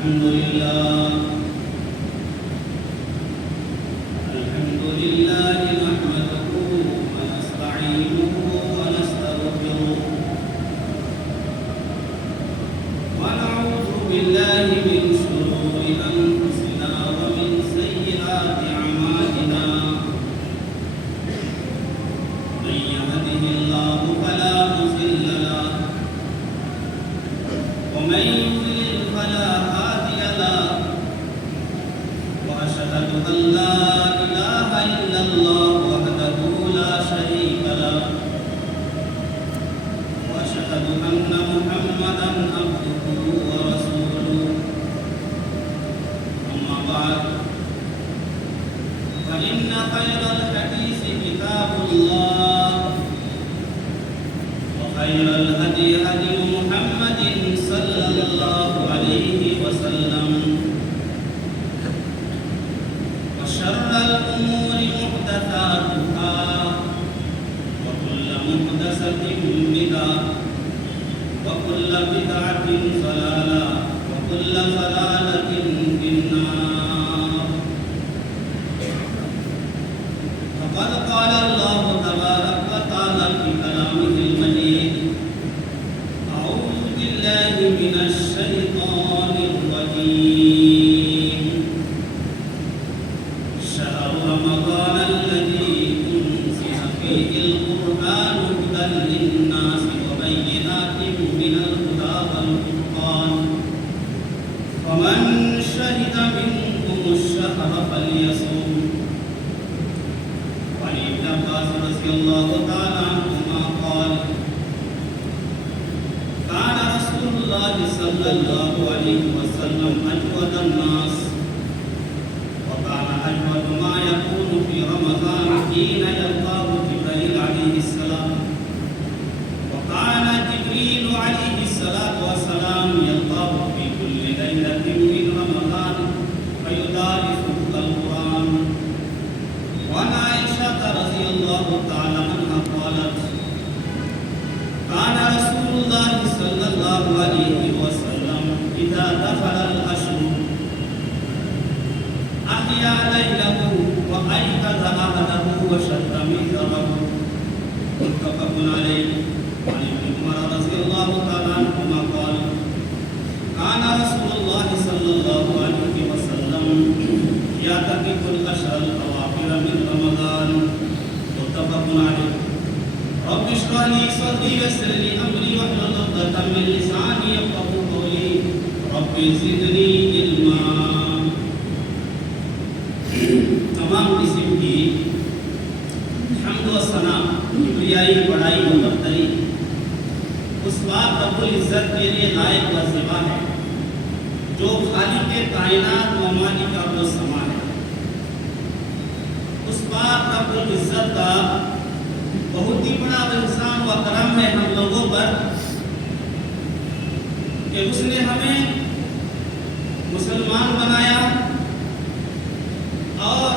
الحمد لله نحمده ونستعينه ونستغفره ونعوذ بالله من شرور أنفسنا ومن سيئات أعمالنا من يهده الله فلا مضل له ومن يضلل فلا هادي له وأشهد أن لا إله إلا الله وحده لا شريك له وأشهد أن محمدا عبده ورسوله أما بعد فإن خير الحديث كتاب الله وخير الهدي هدي محمد صلى الله عليه وسلم وشر الأمور محدثاتها وكل محدثة بدعة وكل بدعة ضلالة وكل ضلالة في النار. فقد قال الله تبارك وتعالى في كلامه المجيد: أعوذ بالله من الشيطان الرجيم. شهر رمضان الذي أنزل فيه القرآن هدى للناس وبينات من الهدى والفرقان فمن شهد منكم الشهر فليصم. وعن ابن عباس رضي الله تعالى عنهما قال: كان رسول الله صلى الله عليه وسلم أجود الناس وكان أجود ما يكون في رمضان حين يلقاه جبريل عليه السلام وكان جبريل عليه الصلاة والسلام يلقاه في كل ليلة من رمضان فيدارسه القرآن. وعن عائشة رضي الله تعالى عنها قالت: كان رسول الله صلى الله عليه وسلم إذا دخل الأشهر أحيا ليله وأيقظ أهله وشد مئزره. متفق عليه. وعن ابن عمر رضي الله تعالى عنهما قال: كان رسول الله صلى الله عليه وسلم يعتكف الأشهر الأواخر من رمضان. متفق عليه. رب اشرح لي صدري ويسر لي أمري واحلل عقدة من لساني يفقهوا قولي رب زدني علما. تمام قسم کی حمد و ثنا، کبریائی، بڑائی و برتری اس بات رب العزت کے لیے لائق و زیبا ہے جو خالق کائنات و مالک ارض و سما ہے. اس بات رب العزت کا بہت ہی بڑا احسان و کرم ہے ہم لوگوں پر کہ اس نے ہمیں مسلمان بنایا اور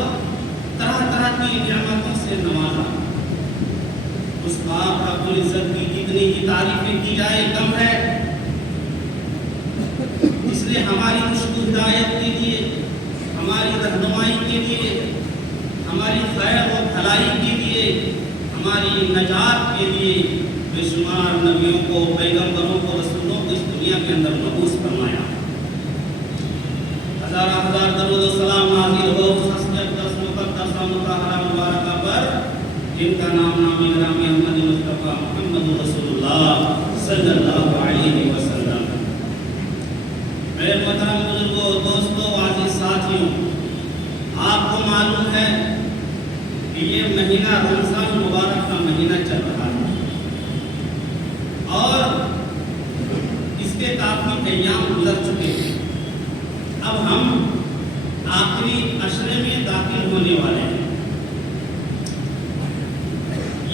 طرح طرح کی نعمتوں سے نوازا. اس پاک رب العزت کی جتنی ہی تعریفیں کی جائے کم ہے. اس نے ہماری رشد و ہدایت کے لیے، ہماری رہنمائی کے لیے، ہماری خیر و بھلائی کے لیے، ہماری نجات کے لیے بے شمار نبیوں کو، پیغمبروں کو، رسولوں کو اس دنیا کے اندر مبعوث فرمایا. ہزارہ ہزار درود و سلام نازل ہو اس اقدس مقدس و مطہرہ مبارکہ پر جن کا نام نامی گرامی احمد مصطفیٰ محمد رسول اللہ صلی اللہ علیہ وسلم. میرے محترم بزرگوں، دوستوں، عزیز ساتھیوں، آپ کو معلوم ہے کہ یہ مہینہ رمضان مبارک کا مہینہ چل رہا ہے اور اس کے کافی ایام گزر چکے ہیں. اب ہم آخری عشرے میں داخل ہونے والے ہیں.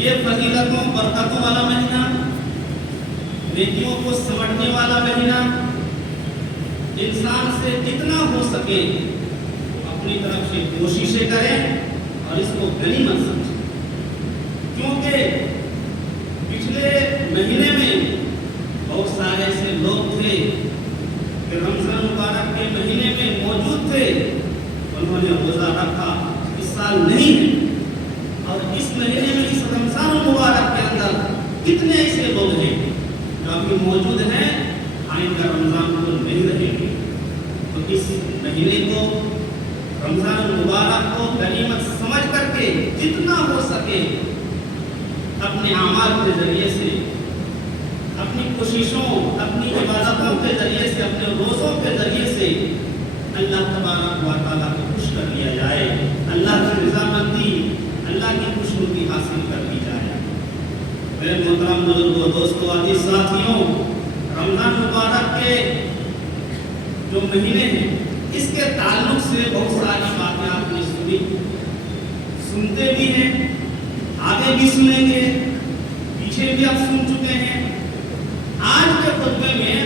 یہ فضیلتوں، برکتوں والا مہینہ، نیکیوں کو سمجھنے والا مہینہ، انسان سے جتنا ہو سکے اپنی طرف سے کوششیں کریں اور اس کو غنیمت سمجھیں. کیونکہ پچھلے مہینے میں بہت سارے ایسے لوگ تھے کہ رمضان مبارک کے انہوں نے روزہ رکھا، اس سال نہیں ہے، اور اس مہینے میں اس رمضان المبارک کے اندر کتنے ایسے لوگ ہیں جو ابھی موجود ہیں، آئندہ رمضان کو نہیں رہیں گے۔ تو اس مہینے کو، رمضان المبارک کو غنیمت سمجھ کر کے جتنا ہو سکے اپنے اعمال کے ذریعے سے، اپنی کوششوں، اپنی عبادتوں کے ذریعے سے، اپنے روزوں کے ذریعے سے اللہ تبارک و تعالیٰ کو خوش کر لیا جائے، اللہ کی رضامندی، اللہ کی خوشنودی حاصل کر لی جائے۔ میرے محترم بزرگوں، دوستوں، عزیز ساتھیوں، رمضان مبارک کے جو مہینے ہیں اس کے تعلق سے بہت ساری باتیں آپ نے سنی، سنتے بھی ہیں، آگے بھی سنیں گے، پیچھے بھی آپ سن چکے ہیں۔ آج کے خطبے میں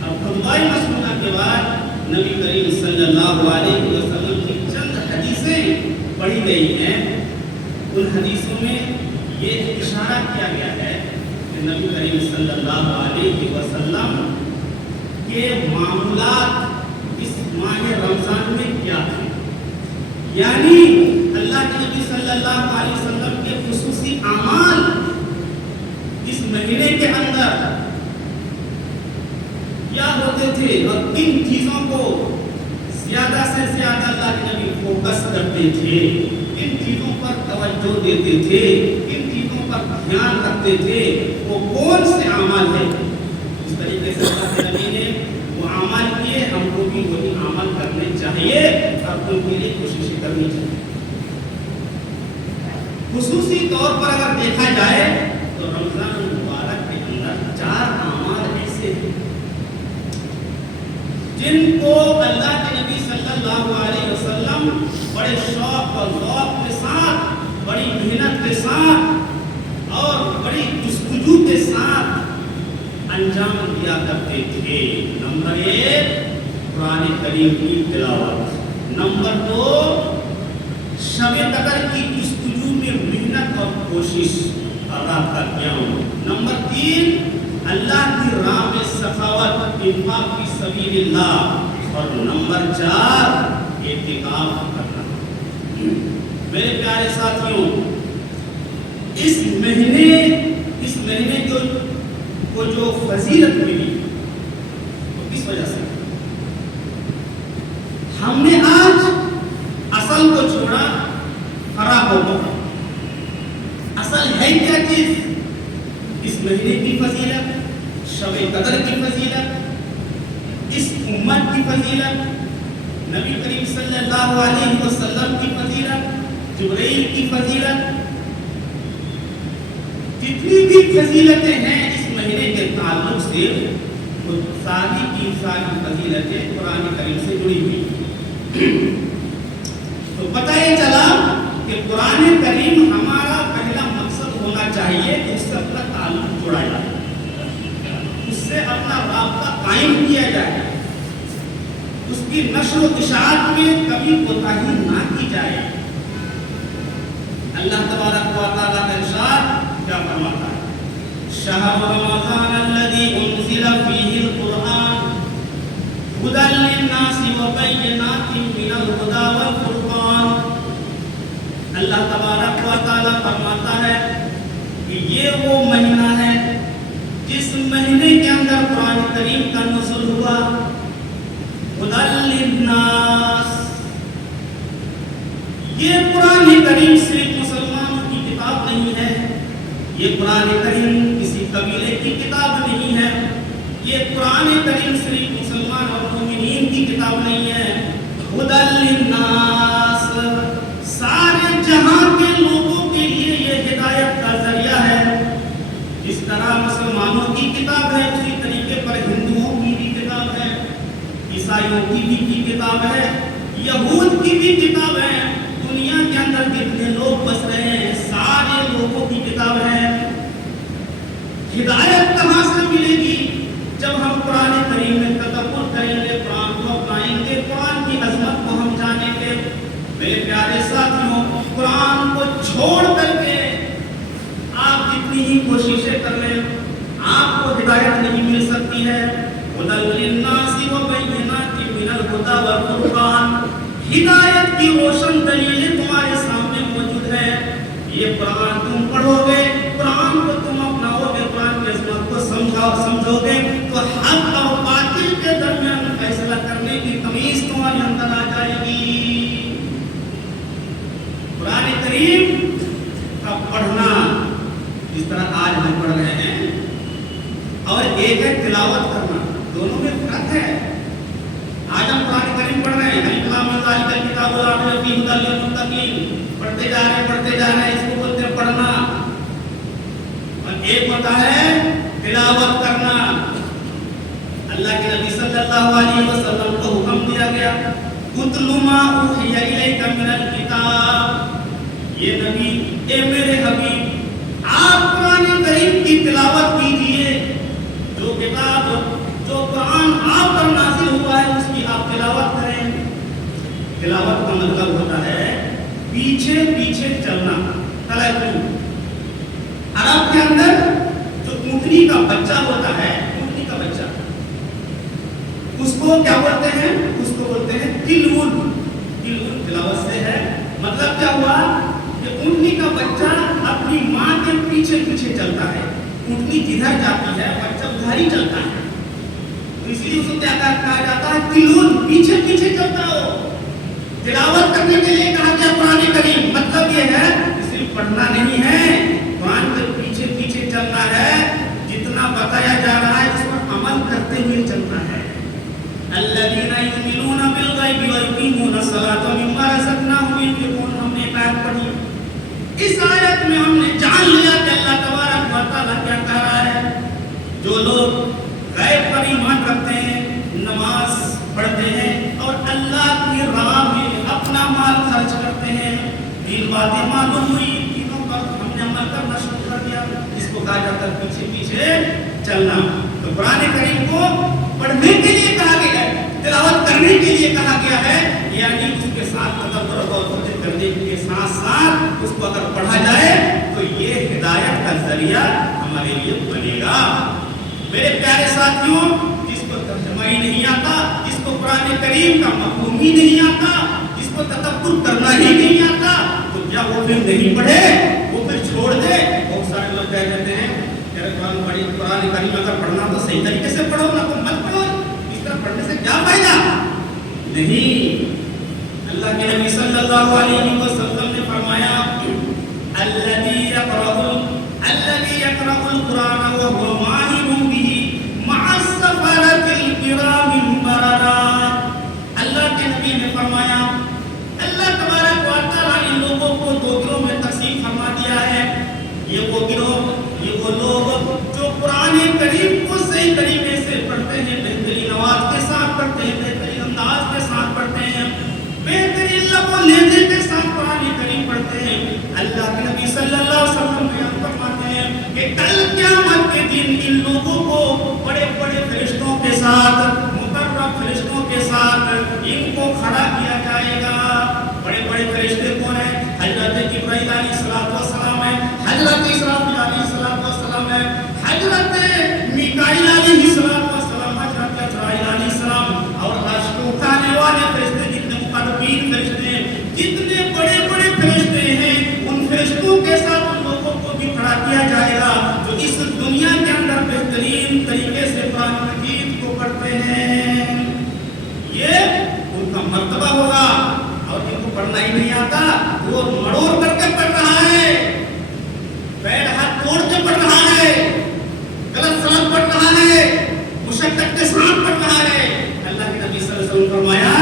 خطبہ مسنونہ کے بعد نبی کریم صلی اللہ علیہ وسلم کی چند حدیثیں پڑھی گئی ہیں۔ ان حدیثوں میں یہ اشارہ کیا گیا ہے کہ نبی کریم صلی اللہ علیہ وسلم کے معمولات اس ماہ رمضان میں کیا تھے، یعنی اللہ کے نبی صلی اللہ علیہ وسلم کے خصوصی اعمال اس مہینے کے اندر کیا ہوتے تھے، اور کن چیزوں کو زیادہ سے زیادہ اللہ کے نبی فوکس کرتے تھے، کن چیزوں پر توجہ دیتے تھے، کن چیزوں پر دھیان رکھتے تھے، وہ کون سے اعمال ہیں۔ اس طریقے سے اللہ کے نبی نے وہ اعمال کیے، ہم کو بھی وہی عمل کرنے چاہیے اور ان کے لیے کوششیں کرنی چاہیے۔ خصوصی طور پر اگر دیکھا جائے تو رمضان المبارک کے اندر 4 اعمال ایسے ہیں جن کو اللہ کے نبی صلی اللہ علیہ وسلم بڑے شوق اور ذوق کے ساتھ، بڑی محنت کے ساتھ اور بڑی جستجو کے ساتھ انجام دیا کرتے تھے۔ نمبر 1 قرآن کریم کی تلاوت، نمبر 2 شب قدر کی جستجو میں محنت اور کوشش اور رات کا قیام، نمبر 3 اللہ کی راہ میں سخاوت، انفاق فی سبیل اللہ، اور نمبر 4 اعتکاف کرنا۔ میرے پیارے ساتھیوں، اس مہینے کو جو فضیلت ملی وہ کس وجہ سے؟ ہم نے آج اصل کو چھوڑا، فرا کو پکڑا۔ اصل ہے کیا چیز؟ اس مہینے کی فضیلت، شب قدر کی فضیلت، اس امت کی فضیلت، نبی کریم صلی اللہ علیہ وسلم کی فضیلت، جبرائیل کی فضیلت، جتنی بھی فضیلتیں ہیں اس مہینے کے تعلق سے، وہ ساری کی ساری فضیلتیں قرآن کریم سے جڑی ہوئی۔ تو پتہ یہ چلا کہ قرآن کریم ہمارا پہلا مقصد ہونا چاہیے کہ اس سے اپنا تعلق جوڑا جائے، اس سے اپنا رابطہ قائم کیا جائے، اس کی نشر و اشاعت میں کبھی کوتاہی نہ کی جائے۔ اللہ تبارک و تعالیٰ کا ارشاد کیا فرماتا ہے؟ شہر رمضان الذی انزل فیہ القرآن ھدی للناس وبینات من الھدی والفرقان۔ اللہ تبارک و تعالیٰ فرماتا ہے کہ یہ وہ مہینہ ہے جس مہینے کے اندر قرآن کریم کا نزول ہوا، ھدی للناس۔ یہ قرآن کریم صرف مسلمانوں کی کتاب نہیں ہے، یہ قرآن کریم کسی قبیلے کی کتاب نہیں ہے، یہ قرآن کریم صرف مسلمان اور مومنین کی کتاب نہیں ہے، ھدی للناس، سارے جہاں کے لوگوں کے لیے یہ ہدایت کا ذریعہ ہے۔ جس طرح مسلمانوں کی کتاب ہے اسی طریقے پر ہندوؤں کی بھی کتاب ہے، عیسائیوں کی بھی کتاب ہے، یہود کی بھی کتاب ہے، دنیا کے اندر جتنے لوگ بس رہے ہیں سارے لوگوں کی کتاب ہے۔ ہدایت کہاں سے ملے گی؟ جب ہم قرآن کریم میں تدبر کریں گے، قرآن کو اپنائیں گے، قرآن کی عظمت کو ہم جانیں گے۔ میرے پیارے ساتھیوں، قرآن کو چھوڑ کر کے آپ جتنی ہی کوششیں کر لیں آپ کو ہدایت نہیں مل سکتی ہے۔ ھدی للناس وبینات من الھدی والفرقان، ہدایت کی روشن دلیلیں تمہارے سامنے موجود ہے. یہ قرآن تم پڑھو گے, قرآن کو تم اپناؤ گے, قرآن کی عظمت کو سمجھو گے تو حق اور باطل کے درمیان فیصلہ کرنے کی تمیز تمہارے اندر آ جائے گی. قرآن کریم کا پڑھنا جس طرح آج ہم پڑھ رہے ہیں اور ایک ہے تلاوت کرنا, دونوں میں فرق ہے. آج ہم قرآن کریم پڑھ رہے ہیں, الف لام میم ذالک الکتاب لا ریب فیہ ھدی للمتقین, پڑھتے جا رہے ہیں, اس کو بولتے ہیں پڑھنا. اور ایک ہوتا ہے تلاوت کرنا. اللہ کے نبی صلی اللہ علیہ وسلم کو حکم دیا گیا اتل ما اوحی الیک من الکتاب. یہ نبی, اے میرے حبیب, آپ قرآن کریم کی تلاوت کیجئے. جو کتاب, جو قرآن آپ پر نازل ہوا ہے اس کی آپ تلاوت کریں. تلاوت کا مطلب ہوتا ہے پیچھے پیچھے چلنا, تلقی. عرب کے اندر جو اونٹنی کا بچہ ہوتا ہے, اونٹنی کا بچہ, اس کو کیا بولتے ہیں؟ اس کو بولتے ہیں تلون. تلون تلاوت سے ہے. مطلب کیا ہوا کہ اونٹنی کا بچہ اپنی ماں کے پیچھے پیچھے چلتا ہے. اونٹنی جدھر جاتی ہے بچہ ادھر ہی چلتا ہے, اس لیے اس کو کیا کہا جاتا ہے؟ تلون, پیچھے پیچھے چلتا ہو. تلاوت کرنے کے لیے کہا گیا قرآن کریم. مطلب یہ ہے صرف پڑھنا نہیں ہے, قرآن کے پیچھے پیچھے چلنا ہے. جتنا بتایا جا رہا ہے اس پر عمل کرتے ہوئے چلنا ہے. الذین یؤمنون بالغیب ویقیمون الصلاۃ ومما رزقناہم ينفقون. ہم نے ایک آیت پڑھی, اس آیت میں ہم نے جان لیا کہ اللہ تبارک و تعالیٰ کیا کہہ رہا ہے. جو لوگ غیب پر ایمان رکھتے ہیں, نماز پڑھتے ہیں اور اللہ کی راہ میں اپنا مال خرچ کرتے ہیں, تین باتیں معلوم ہوئی, تینوں پر ہم نے عمل کرنا شروع کر دیا. اس کو کہا جاتا ہے پیچھے پیچھے چلنا. تو قرآن کریم کو پڑھنے کے لیے کہا گیا ہے, تلاوت کرنے کے لیے کہا گیا ہے, یعنی اس کے ساتھ تدبر اور فکر کرنے کے ساتھ ساتھ اس کو اگر پڑھا جائے تو یہ ہدایت کا ذریعہ ہمارے لیے بنے گا. میرے پیارے ساتھیوں, جس کو ترجمہ ہی نہیں آتا, جس کو قرآن کریم کا مفہوم ہی نہیں آتا, جس کو تدبر کرنا ہی نہیں آتا, تو کیا وہ پھر نہیں پڑھے, وہ پھر چھوڑ دے؟ بہت سارے لوگ کہہ دیتے ہیں قرآن کریم اگر پڑھنا تو صحیح طریقے سے پڑھو, نہ تو مت پڑھو. اس طرح پڑھنے سے کیا فائدہ؟ نہیں. اللہ کے نبی صلی اللہ علیہ وسلم نے فرمایا الذی یقرأ القرآن وهو ماہر به مع السفرة الکرام البررہ. اللہ کے نبی نے فرمایا اللہ تبارک و تعالیٰ نے لوگوں کو دو گروہ میں تقسیم فرما دیا ہے. یہ وہ گروہ, یہ وہ لوگ جو قرآن کریم کو صحیح طریقے سے پڑھتے ہیں, بہترین آواز کے ساتھ پڑھتے ہیں, بہترین انداز کے ساتھ پڑھتے ہیں, بہترین لب و لہجے کے ساتھ قرآن کریم پڑھتے ہیں. اللہ کے نبی صلی اللہ علیہ وسلم بیان فرماتے ہیں کہ کل قیامت کے دن ان لوگوں کو بڑے بڑے فرشتوں کے ساتھ, مقرب فرشتوں کے ساتھ ان کو کھڑا کیا جائے گا. بڑے بڑے فرشتے کون ہیں؟ حضرت جبرائیل علیہ السلام ہے, حضرت اسرافیل علیہ السلام ہے, حضرت میکائیل علیہ السلام, حضرت اسرائیل علیہ السلام, اور عرش کو اٹھانے والے فرشتے جتنے مقربین فرشتے ہیں, جتنے بڑے بڑے فرشتے ہیں, ان فرشتوں کے ساتھ ان لوگوں کو بھی کھڑا کیا جائے گا جو اس دنیا کے اندر بہترین طریقے سے قرآن مجید کو پڑھتے ہیں. یہ ان کا مرتبہ ہوگا. اور جن کو پڑھنا ہی نہیں آتا وہ مڑوڑ کر کے پڑھ رہا ہے, پیر ہاتھ توڑ کے پڑھ رہا ہے, غلط ساتھ پڑھ رہا ہے, مشقت کے ساتھ پڑھ رہا ہے. اللہ کے نبی صلی اللہ علیہ وسلم فرمایا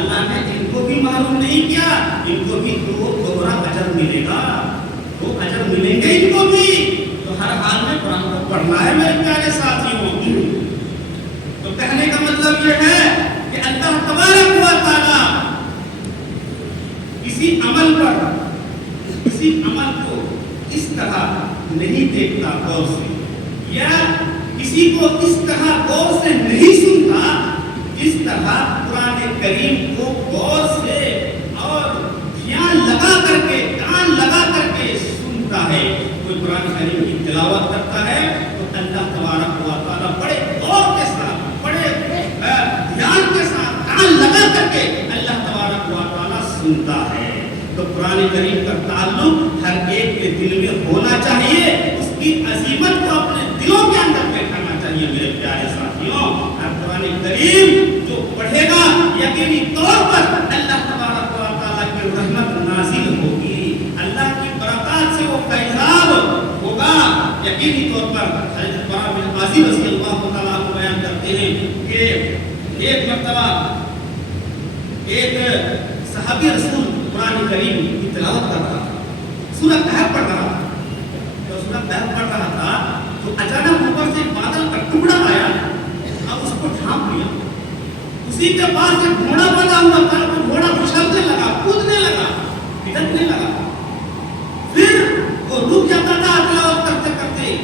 اللہ نے ان کو بھی معلوم نہیں کیا, ان کو بھی دوہرا اجر ملے گا, وہ اجر ملیں گے ان کو بھی. تو ہر حال میں قرآن کو پڑھنا ہے میرے پیارے ساتھیوں. تو کہنے کا مطلب یہ ہے کہ اللہ تبارک و تعالیٰ کسی عمل کو اس طرح نہیں دیکھتا غور سے, یا کسی کو اس طرح غور سے نہیں سنتا جس طرح قرآن کریم کو غور سے اور دھیان لگا کر کے, کان لگا کر کے سنتا ہے. کوئی قرآن کریم کی تلاوت کرتا ہے تو اللہ تبارک و تعالیٰ بڑے غور کے ساتھ, بڑے دھیان کے ساتھ, کان لگا کر کے اللہ تبارک و تعالیٰ سنتا ہے. تو قرآن کریم کا تعلق ہر ایک کے دل میں ہونا چاہیے, اس کی عظمت کو اپنے دلوں کے اندر بیٹھانا چاہیے. میرے پیارے ساتھیوں, ہر قرآن کریم جو پڑھے گا یقینی طور پر اللہ تبارک و تعالیٰ کی رحمت نازل ہوگی, اللہ کی برکات سے وہ فیضاب ہوگا. یقینی طور پر حضرت براء بن عازب رضی اللہ تعالیٰ کو بیان کرتے ہیں کہ ایک مرتبہ ایک صحابی رسول قرآن کریم کی تلاوت کر رہا تھا, سورہ کہف پڑھ رہا تھا. جب سورہ کہف پڑھ رہا تھا تو اچانک اوپر سے بادل کا ٹکڑا آیا, اب اس کو ڈھانپ لیا. اسی کے پاس ایک گھوڑا بنا ہوا تھا, وہ گھوڑا اچھلنے لگا, کودنے لگا, پھٹکنے لگا. پھر وہ رک جاتا تھا تلاوت کرتے کرتے,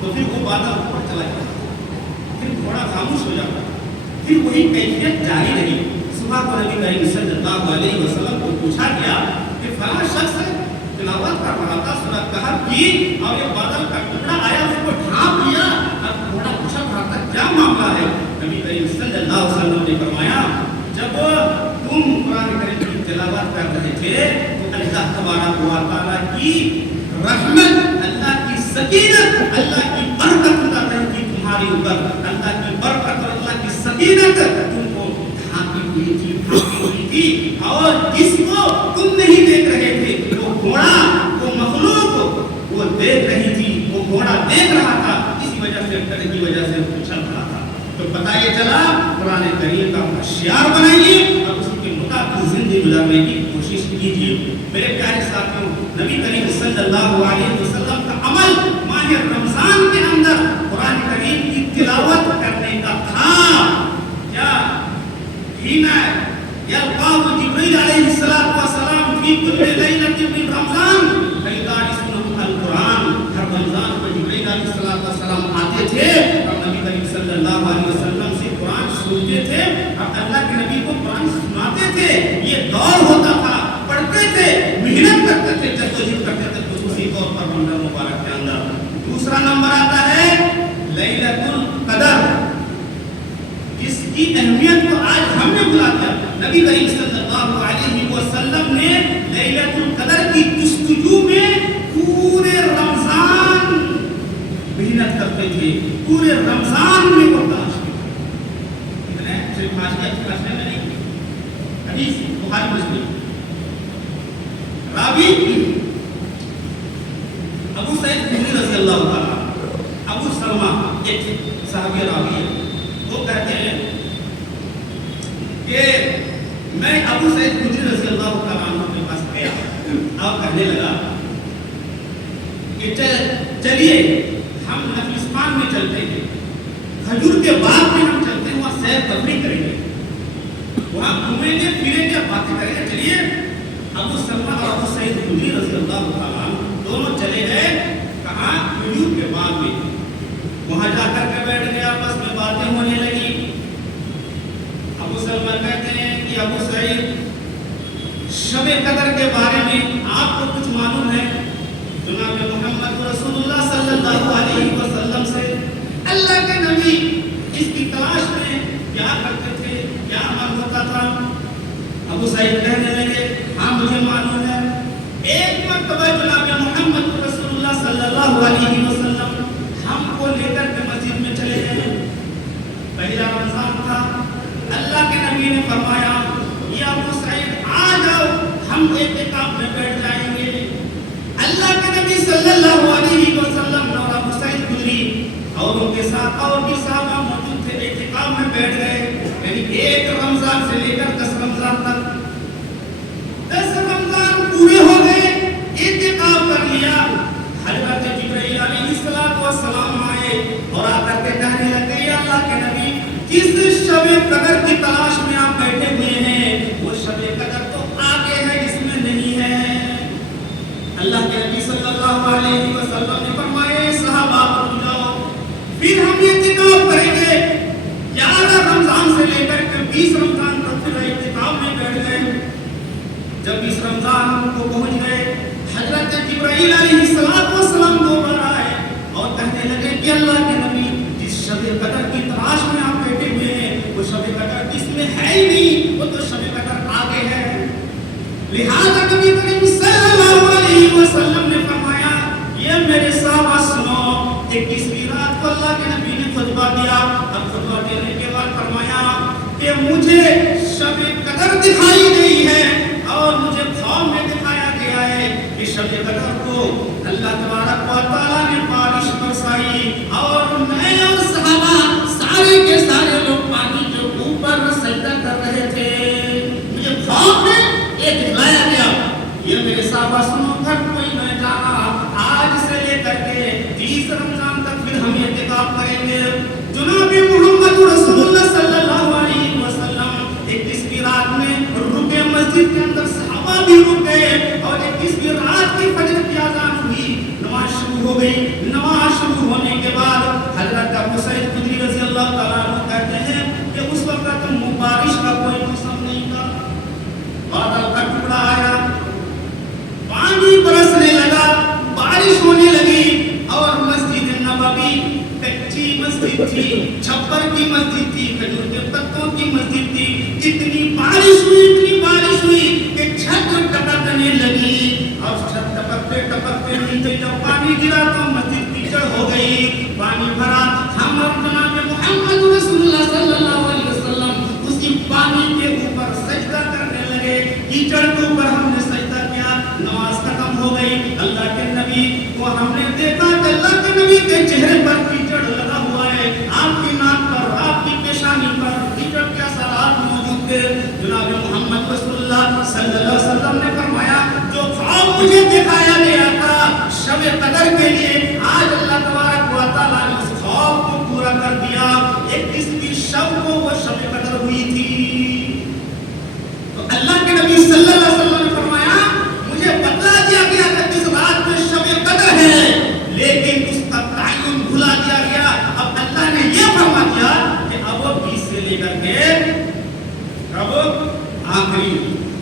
تو پھر وہ بادل اوپر چلا جاتا, پھر گھوڑا خاموش ہو جاتا. پھر وہی کیفیت جاری رہی. صبح کو نبی کریم صلی اللہ علیہ وسلم کو پوچھا گیا کہ فلاں شخص تلاوت کر رہا تھا سورہ کہف کی اور یہ بادل کا ٹکڑا آیا, اس کو ڈھانپ لیا, اب گھوڑا اچھل رہا تھا, کیا معاملہ ہے؟ نبی کریم صلی اللہ علیہ وسلم نے فرمایا جب تم قرآن کریم کی تلاوت کر رہے تھے تو اللہ تبارک و تعالیٰ کی رحمت, اللہ کی سکینت, اللہ کی برکت اتر رہی تھی تمہارے اوپر. اللہ کی برکت اور اللہ کی سکینت تم کو ڈھانپی ہوئی تھی, ڈھانپی ہوئی تھی. اور جس کو تم نہیں دیکھ رہے تھے وہ گھوڑا, وہ مخلوق وہ دیکھ رہی تھی, وہ گھوڑا دیکھ رہا تھا, اسی وجہ سے ڈر کی وجہ سے اچھل رہا تھا. تو پتہ یہ چلا قرآن کریم کا ہوشیار بنائیے اور اسی کے مطابق زندگی گزارنے کی کوشش کیجیے. میرے پیارے ساتھیوں, نبی کریم صلی اللہ علیہ وسلم کا عمل ماہ رمضان کے اندر قرآن کریم کی تلاوت کرنے کا تھا. کیا ہینا یلقاہ جبریل علیہ السلام فی کل لیلۃ من رمضان فیدارسہ القرآن. ہر رمضان کو جبریل علیہ السلام آتے تھے اور نبی کریم صلی اللہ علیہ وسلم سے قرآن سنتے تھے اور اللہ کے نبی کو قرآن سناتے تھے. یہ دور ہوتا تھا, پڑھتے تھے, محنت کرتے تھے, جدوجہد کرتے تھے خصوصی طور پر رمضان مبارک کے اندر. دوسرا نمبر آتا ہے لیلۃ القدر, جس کی اہمیت کو آج ہم نے بھلا دیا. نبی کریم صلی اللہ علیہ وسلم نے لیلۃ القدر کی جستجو میں پورے رمضان محنت کرتے تھے, پورے رمضان میں وہ تلاش کرتے تھے. صرف حاشیہ میں نہیں, حدیث بخاری مسلم. راوی ابو سعید خدری رضی اللہ تعالیٰ, ابو سلمہ ایک صحابی راوی ہے, وہ کہتے ہیں کہ میں ابو سعید خدری رضی اللہ تعالیٰ عنہ کے پاس گیا اور کہنے لگا کہ چلیے ہم نفلسان میں چلتے ہیں, کھجور کے باغ میں ہم چلتے ہیں, وہاں سیر تفریح کریں گے, وہاں گھومیں گے پھریں گے, باتیں کریں گے. چلیے ابو سلمہ اور ابو سعید خدری رضی اللہ تعالیٰ دونوں چلے گئے کہاں, کھجور کے باغ میں. وہاں جا کر کے بیٹھ گئے, آپس میں باتیں ہونے لگی. ابو سلمہ کہتے ہیں کہ ابو سعید شب قدر کے بارے میں آپ کو کچھ معلوم ہے؟ جناب محمد رسول اللہ صلی اللہ علیہ وسلم سے اللہ کے نبی اس کی تلاش میں کیا کرتے تھے, کیا عمل ہوتا تھا؟ ابو سعید کہنے لگے ہاں مجھے معلوم ہے. ایک مرتبہ جناب محمد رسول اللہ صلی اللہ علیہ وسلم ہم کو لے کر کے مسجد میں چلے گئے. پہلا رمضان تھا, اللہ کے نبی نے فرمایا یا ابو سعید آ جاؤ, ہم اعتکاف میں بیٹھ جائیں گے. اللہ کے نبی صلی اللہ علیہ وسلم اور ابو سعید خدری اور ان کے ساتھ اور بھی صحابہ موجود تھے, اعتکاف میں بیٹھ گئے. یعنی ایک رمضان سے لے کر 10 رمضان تک, 10 رمضان پورے ہو گئے, اعتکاف کر لیا. حضرت جبرائیل علیہ السلام آئے اور آ کر کے کہنے لگے یا اللہ کے نبی جس شب قدر کی تلاش میں آپ بیٹھے ہوئے ہیں وہ شب قدر تو آگے ہے, اس میں نہیں ہے. اللہ کے نبی صلی اللہ علیہ وسلم نے فرمایا صحابہ رک جاؤ, پھر ہم اعتکاف کریں گے. 11 رمضان سے لے کر کے 20 رمضان تک پھر اعتکاف میں بیٹھ گئے. جب 20 رمضان کو پہنچ گئے, حضرت جبرائیل علیہ السلام دوبارہ آئے اور کہنے لگے کہ اللہ کے نبی جس شب قدر کی تلاش میں آپ بیٹھے ہوئے ہیں وہ شب قدر اس میں ہے ہی نہیں, وہ تو شب قدر آگے ہے. لہذا نبی کریم صلی اللہ علیہ وسلم نے فرمایا یہ میرے صحابہ سنو، 21ویں رات کو اللہ کے نبی نے خطبہ دیا. اب خطبہ دینے کے بعد فرمایا کہ مجھے شب قدر دکھائی گئی ہے اور مجھے خواب میں دکھایا گیا ہے کہ شب قدر کو اللہ تبارک و تعالیٰ نے بارش برسائی اور میں اور صحابہ سارے کے سارے لوگ پانی کے اوپر سجدہ کر رہے تھے. مجھے خواب میں یہ دکھایا گیا. یہ میرے صحابہ سنو، گھر کوئی نہ جانا، آج سے لے کر کے 30 رمضان تک پھر ہم اعتکاف کریں گے. جناب محمد رسول اللہ صلی اللہ علیہ وسلم 21ویں رات میں رکے مسجد کے اندر، صحابہ بھی رک گئے اور 21ویں رات کی فجر کی اذان ہوئی، نماز شروع ہو گئی. نماز شروع ہونے کے بعد حضرت ابو سعید خدری رضی اللہ تعالیٰ عنہ کہتے ہیں کہ اس وقت بارش کا کوئی موسم نہیں تھا. بادل کا ٹکڑا آیا، پانی برسنے لگا، بارش ہونے لگی اور مسجد نبوی کچی مسجد تھی، چھپر کی مسجد تھی، کھجور کے پتوں کی مسجد تھی. اتنی بارش ہوئی کہ چھت ٹپکنے لگی اور چھت ٹپکتے نیچے جب پانی گرا تو مسجد کیچڑ ہو گئی. پانی بھرا، ہم اور جناب محمد رسول اللہ صلی اللہ علیہ وسلم اسی پانی کے اوپر سجدہ کرنے لگے. کیچڑ کے اوپر ہم نے سجدہ کیا، نماز ختم ہو گئی. اللہ کے نبی کو ہم نے دیکھا کہ اللہ کے نبی کے چہرے پر کیچڑ لگا ہوا ہے، آپ کی ناک پر، آپ کی پیشانی پر کیچڑ کے اثرات موجود تھے. جناب محمد رسول اللہ صلی اللہ علیہ وسلم نے فرمایا جو خواب مجھے دکھایا گیا تھا شب قدر کے لیے، آج اللہ تبارک و تعالیٰ نے اس خواب کو پورا کر دیا. 21ویں شب کو وہ شب قدر ہوئی تھی. تو اللہ کے نبی صلی اللہ علیہ وسلم نے فرمایا مجھے بتلا دیا گیا کہ کس رات میں شب قدر ہے، لیکن اس کا تعین بھلا دیا گیا. اب اللہ نے یہ فرما دیا کہ اب 20 سے لے کر کے اب آخری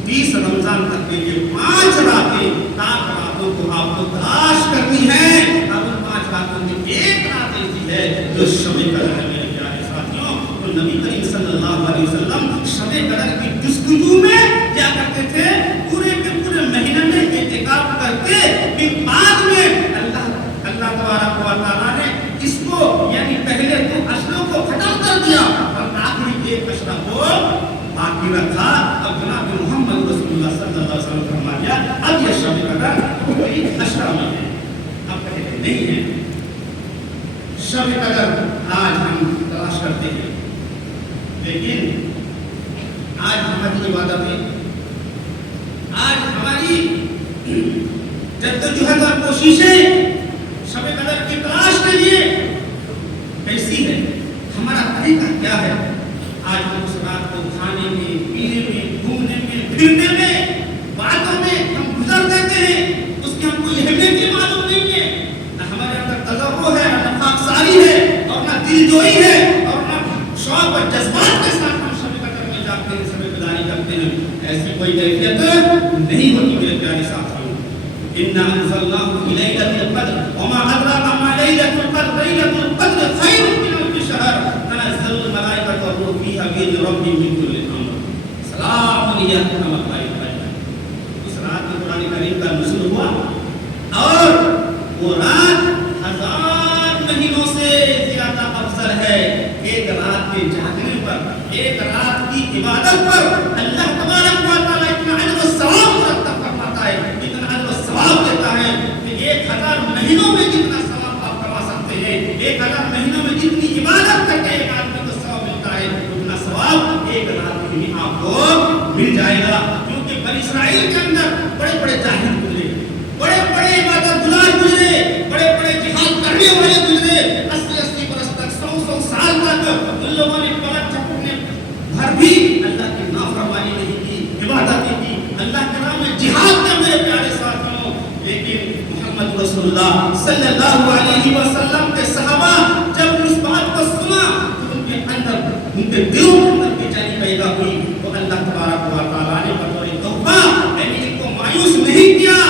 20 رمضان تک کے لیے 5 راتیں، 7 راتوں کو آپ کو تلاش کرنی ہے. اب ان 5 راتوں میں ایک رات ایسی ہے جو شب قدر ہے. میرے پیارے ساتھیوں، تو نبی کریم صلی اللہ علیہ وسلم شب قدر کی جستجو میں کیا کرتے تھے؟ پورے کے پورے مہینے میں اعتکاف کرتے، پھر بعد میں اللہ تبارک و تعالیٰ نے اس کو یعنی پہلے 2 اشروں کو ختم کر دیا اور آخری 1 اشرا کو باقی رکھا. اب جناب محمد رسول اللہ صلی اللہ علیہ وسلم فرما دیا اب یہ شب قدر کوئی اشرا میں ہے. اب کہتے نہیں ہے شب قدر آج ہم تلاش کرتے ہیں، لیکن آج ہماری عبادتیں، آج ہماری جدوجہد اور کوششیں شب قدر کی تلاش کے لیے کیسی ہے؟ ہمارا طریقہ کیا ہے؟ آج ہم اس رات کو کھانے میں، پینے میں، گھومنے میں، پھرنے میں، باتوں میں ہم گزر دیتے ہیں. اس کی ہم کوئی اہمیت ہی معلوم نہیں ہے. نہ ہمارے اندر تذکر ہے، نہ خاکساری ہے، اور نہ دل جوئی ہے، اور نہ شوق اور جذبات کے ساتھ ہم شب قدر میں جاتے ہیں، شب قدر کرتے ہیں. ایسی کوئی کیفیت نہیں ہوتی میرے پیارے ساتھیوں. اِنَّا أَنزَلْنَاهُ فِي لَيْلَةِ الْقَدْرِ وَمَا أَدْرَاكَ مَا لَيْلَةُ الْقَدْرِ لَيْلَةُ الْقَدْرِ خَيْرٌ مِنْ أَلْفِ شَهْرٍ تَنَزَّلُ الْمَلَائِكَةُ وَالرُّوحُ فِيهَا بِإِذْنِ رَبِّهِم مِّن كُلِّ أَمْرٍ سَلَامٌ هِيَ حَتَّىٰ مَطْلَعِ الْفَجْرِ. اس رات میں قرآن کریم کا نزول ہوا اور وہ رات 1000 مہینوں سے زیادہ افضل ہے. ایک رات کے جاگنے پر، ایک رات کی عبادت پر اللہ تبارک و تعالیٰ اتنا اجر و ثواب مرتب فرماتا ہے، اتنا اجر و ثواب دیتا ہے کہ 1000 مہینوں میں جتنا ثواب آپ کما سکتے ہیں، 1000 مہینوں میں جتنی عبادت کر کے ایک آدمی کو ثواب ملتا ہے، اتنا ثواب ایک رات میں آپ کو مل جائے گا. کیونکہ بنی اسرائیل کے اندر بڑے بڑے جاہل گزرے، بڑے بڑے عبادت گزار گزرے، بڑے بڑے جہاد کرنے والے گزرے. 80 برس تک، 100 سال تک ان لوگوں نے پلک جھپکنے بھر بھی اللہ کی نافرمانی نہیں کی، عبادت کی، اللہ کے نام میں جہاد کیا میرے پیارے ساتھیوں. لیکن محمد رسول اللہ صلی اللہ علیہ وسلم کے صحابہ جب اس بات کو سنا تو ان کے اندر، ان کے دلوں کے اندر بے چینی پیدا ہوئی. تو اللہ تبارک و تعالیٰ نے بطور تحفہ ان کو مایوس نہیں کیا،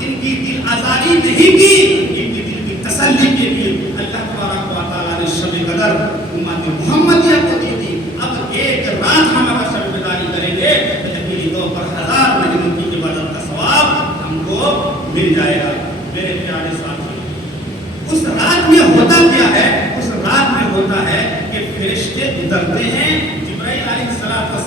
ان کی دل آزاری نہیں کی، ان کی دل کی تسلی کے لیے اللہ تبارک و تعالیٰ نے شب قدر امت محمدیہ کو دی تھی. اب ایک رات ہم اگر شب قدر کریں گے تو یقینی طور پر 1000 مہینوں کی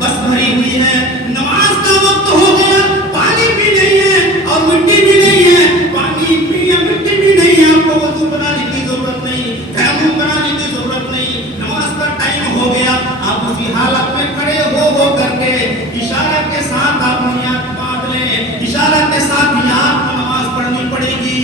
بس بھری ہوئی ہے. نماز کا وقت ہو گیا، پانی بھی نہیں ہے اور مٹی بھی نہیں ہے. پانی بھی یا مٹی بھی نہیں ہے، آپ کو وضو بنانے کی ضرورت نہیں، تیمم بنانے کی ضرورت نہیں. نماز کا ٹائم ہو گیا، آپ اسی حالت میں کھڑے ہو کر کے اشارہ کے ساتھ آپ نیت باندھ لیں. اشارہ کے ساتھ ہی آپ کو نماز پڑھنی پڑے گی.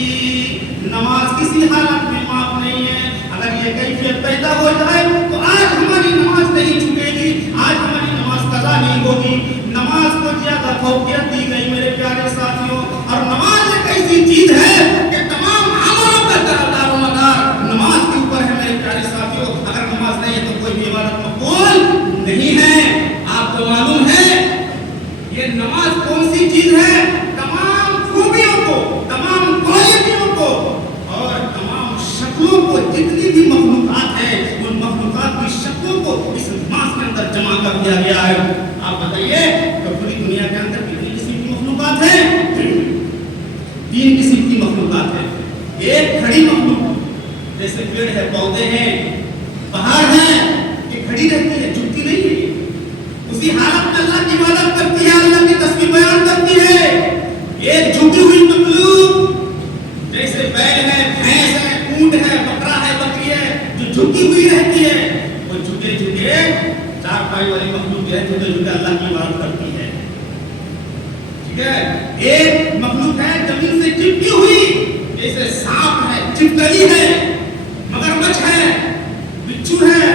نماز کسی حالت میں معاف نہیں ہے. اگر یہ کیفیت پیدا ہو جائے تو آج ہماری نماز نہیں چھوٹے گی، آج ہماری نماز قضا نہیں ہوگی. نماز کو زیادہ فوقیت دی گئی میرے پیارے ساتھیوں. اور نماز ایک ایسی چیز ہے کہ تمام عملوں کا دار و مدار نماز کے اوپر ہے میرے پیارے ساتھیوں. اگر نماز نہیں ہے تو کوئی بھی عبادت مقبول نہیں ہے. آپ کو معلوم ہے یہ نماز کون سی چیز ہے؟ تمام خوبیوں کو، تمام کوالٹیوں کو اور تمام شکلوں کو، جتنی بھی مخلوقات ہیں ان مخلوقات کی شکلوں کو اس نماز کے اندر جمع کر دیا گیا ہے. آپ بتائیے کہ پوری دنیا کے اندر کتنی قسم کی مخلوقات ہیں؟ 3 قسم کی مخلوقات ہیں. ایک کھڑی مخلوق، جیسے پیڑ ہے، پودے ہیں، پہاڑ ہیں، یہ کھڑی رہتی ہے، جھکتی نہیں ہے. اسی حالت میں اللہ کی عبادت کرتی ہے، اللہ کی تسبیح بیان کرتی ہے. ایک جھکی ہوئی مخلوق جیسے بیل ہے، بھینس ہے، اونٹ ہے، بکرا ہے، بکری ہے، جو جھکی ہوئی رہتی ہے، وہ جھکے جھکے چار پائی والی مخلوق ہے، جھکے جھکے اللہ کی عبادت کرتی ہے. ٹھیک ہے. ایک مخلوق ہے زمین سے چپکی ہوئی، جیسے سانپ ہے، چھپکلی ہے، مگرمچھ ہے، بچھو ہے،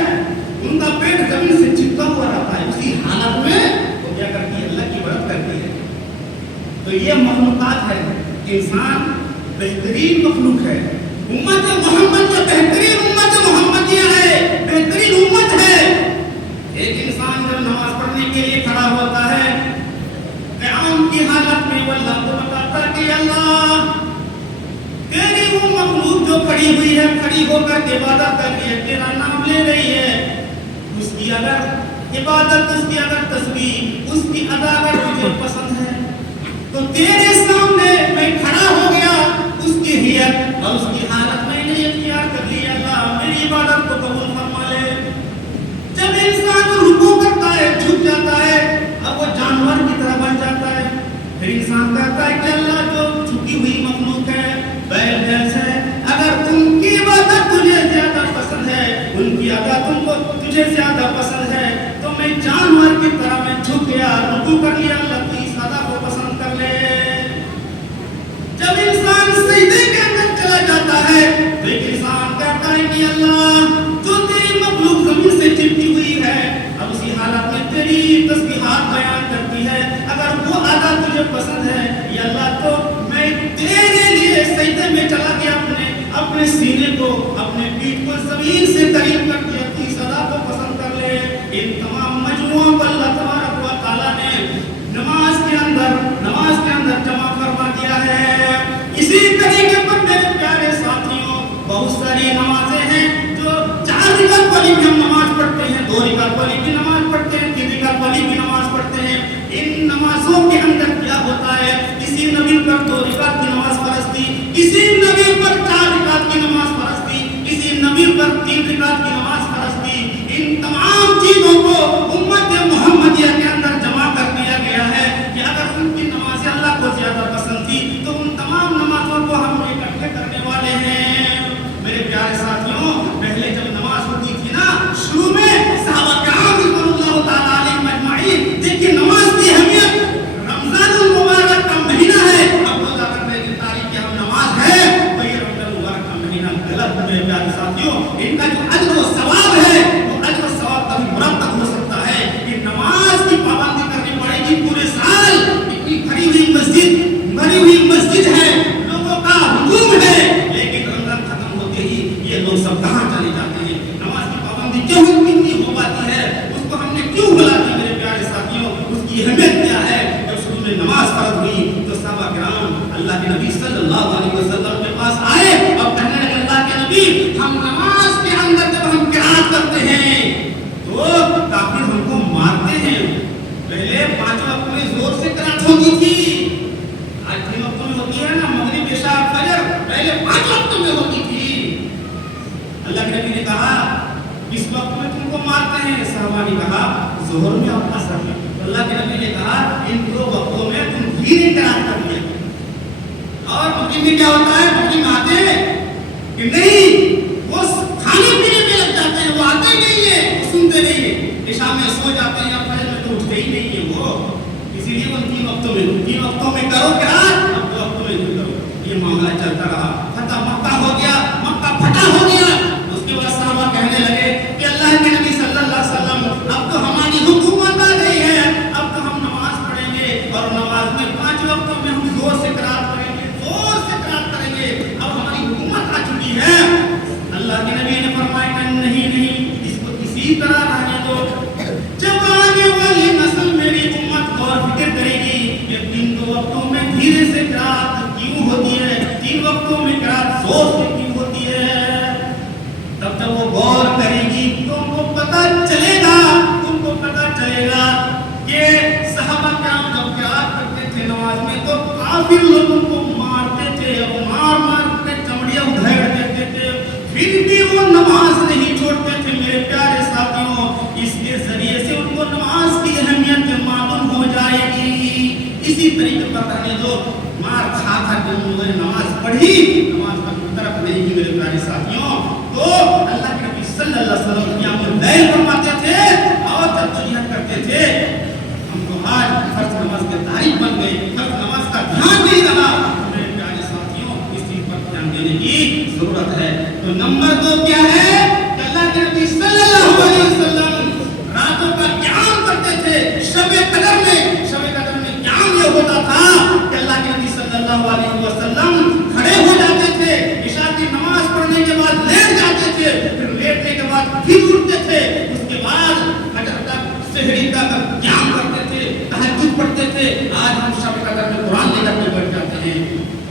ان کا پیٹ زمین سے چپکا ہوا رہتا ہے. اسی حالت میں وہ کیا کرتی ہے؟ اللہ کی عبادت کرتی ہے. تو یہ مخلوقات ہے. انسان بہترین مخلوق ہے. امت محمد جو بہترین امت محمدیہ ہے، بہترین امت ہے. ایک انسان جب نماز پڑھنے کے لیے کھڑا ہوتا ہے قیام کی حالت میں، وہ اللہ کو بتاتا کہ اللہ تیری وہ مخلوق جو کھڑی ہوئی ہے، کھڑی ہو کر عبادت کر رہی ہے، تیرا نام لے رہی ہے، اس کی اگر عبادت، اس کی اگر تسبیح، اس کی ادا اگر مجھے پسند ہے تو تیرے سامنے میں کھڑا ہو گیا. اس کی حیت اور اس کی حالت میں نے اختیار کر لی، اللہ میری عبادت کو قبول فرما لے. جب انسان رکوع کرتا ہے، جھک جاتا ہے، اب وہ جانور کی طرح بن جاتا ہے. پھر انسان کہتا ہے کہ اللہ جو جھکی ہوئی مخلوق ہے، بیل بھینس ہے، اگر ان کی عبادت تجھے زیادہ پسند ہے، ان کی ادا تم کو تجھے زیادہ پسند ہے، تو میں جانور کی طرح میں جھک گیا، رکوع کر لیا، اللہ کی اس ادا کو پسند کر لے. جب انسان سجدے کے اندر چلا جاتا ہے تو ایک انسان کہتا ہے کہ اللہ جو تیری مخلوق زمین سے چپکی ہوئی ہے، اب اسی حالت میں تیری تسبیحات بیان کرتی ہے، اگر وہ ادا تجھے پسند ہے یا اللہ تو میں تیرے لیے سجدے میں چلا گیا، اپنے سینے کو، اپنے پیٹھ کو زمین سے قریب کر دیا، اس ادا کو پسند کر لے. ان تمام مجموعوں کو اللہ تبارک و تعالیٰ نے نماز کے اندر جمع فرما دیا ہے. اسی طریقے پر میرے پیارے ساتھیوں بہت ساری نمازیں ہیں جو 4 رکعت والی بھی ہم نماز پڑھتے ہیں، 2 رکعت والی بھی نماز پڑھتے ہیں، 3 رکعت والی بھی نماز پڑھتے ہیں. ان نمازوں کے اندر کیا ہوتا ہے؟ کسی نبی پر 2 رکعت کی نماز فرض تھی، کسی نبی پر 4 رکعت کی نماز فرض تھی، کسی نبی پر 3 رکعت کی نماز فرض تھی. ان تمام چیزوں کو امت محمدیہ کے اندر جمع کر دیا گیا ہے کہ اگر ان کی نمازیں اللہ کو زیادہ پسند تھی تو ان تمام نمازوں کو ہم اکٹھے کرنے والے ہیں. میرے پیارے ساتھیوں، پہلے جب نماز ہوتی تھی نا، شروع میں صحابہ کرام رضوان اللہ تعالیٰ علیہم اجمعین، دیکھیے نماز کی اہمیت. رمضان المبارک کا مہینہ ہے، اب روزہ رکھنے کی تاریخ کی ہم نماز ہے تو یہ رمضان المبارک کا مہینہ غلط ہے. میرے پیارے ساتھیوں، ان کا جو اجر و ثواب ہے وہ اجر و ثواب کبھی مرتب ہو سکتا ہے، نے کہا ظہر میں اور عصر میں. اللہ کے نبی نے کہا ان دو وقتوں میں تم دھیرے قرات کر لیا. اور مکیم میں کیا ہوتا ہے؟ مکیم آتے ہیں کہ نہیں وہ کھانے پینے میں لگ جاتے ہیں, وہ آتے ہی نہیں ہے, وہ سنتے نہیں ہے, عشاء میں سو جاتے ہیں یا فجر میں تو اٹھتے ہی نہیں ہے وہ. اسی لیے وہ تین وقتوں میں کرو قرات, اب دو وقتوں میں کرو. یہ معاملہ چلتا رہا, فتح مکہ ہو گیا, مکہ پھٹا ہو گیا. اس کے بعد صحابہ کہنے لگے کہ اللہ کے نبی صلی اللہ علیہ وسلم اب تو ہماری حکومت آ گئی ہے, اب تو ہم نماز پڑھیں گے اور نماز میں 5 وقتوں میں ہم زور سے قرات کریں گے, زور سے قرات کریں گے, اب ہماری حکومت آ چکی ہے. اللہ کے نبی نے فرمایا کہ نہیں, اس کو اسی طرح رہنے دو. جب آگے والی نسل میری امت غور فکر کرے گی کہ 3 وقتوں میں دھیرے سے قرات کیوں ہوتی ہے, 3 وقتوں میں قرات زور سے کیوں ہوتی ہے, تب جب وہ غور کرے گی تو ان کو پتہ چلے گا کہ صحابہ کرام جب قرات کرتے تھے نماز میں تو کافر لوگوں کو مارتے تھے اور مار کے چمڑیاں ادھیڑ دیتے تھے, پھر بھی وہ نماز نہیں چھوڑتے تھے. میرے پیارے ساتھیوں, اس کے ذریعے سے ان کو نماز کی اہمیت معلوم ہو جائے گی. اسی طریقے پر رہنے دو. مار کھا کے انہوں نے نماز پڑھی, نماز پر طرف نہیں کی. میرے پیارے ساتھیوں, تو اللہ کے نبی صلی اللہ علیہ وسلم قیام اللیل فرماتے تھے اور ترجیحات کرتے تھے. ہم تو آج فرض نماز کے تاریخ بن گئے, فرض نماز کا دھیان نہیں رہا. میرے پیارے ساتھیوں, اس چیز پر دھیان دینے کی ضرورت ہے. تو نمبر 2 کیا ہے کہ اللہ کے نبی صلی اللہ علیہ وسلم راتوں کا قیام کرتے تھے. شب قدر میں قیام یہ ہوتا تھا کہ اللہ کے نبی صلی اللہ علیہ وسلم کھڑے ہو جاتے تھے, عشاء کی نماز پڑھنے کے بعد لیٹ جاتے تھے, پھر لیٹنے کے بعد پھر اٹھتے تھے, اس کے بعد فجر تک سحری تک قیام کرتے تھے, تہجد پڑھتے تھے. آج ہم شب قدر میں قرآن لے کر کے بیٹھ جاتے ہیں.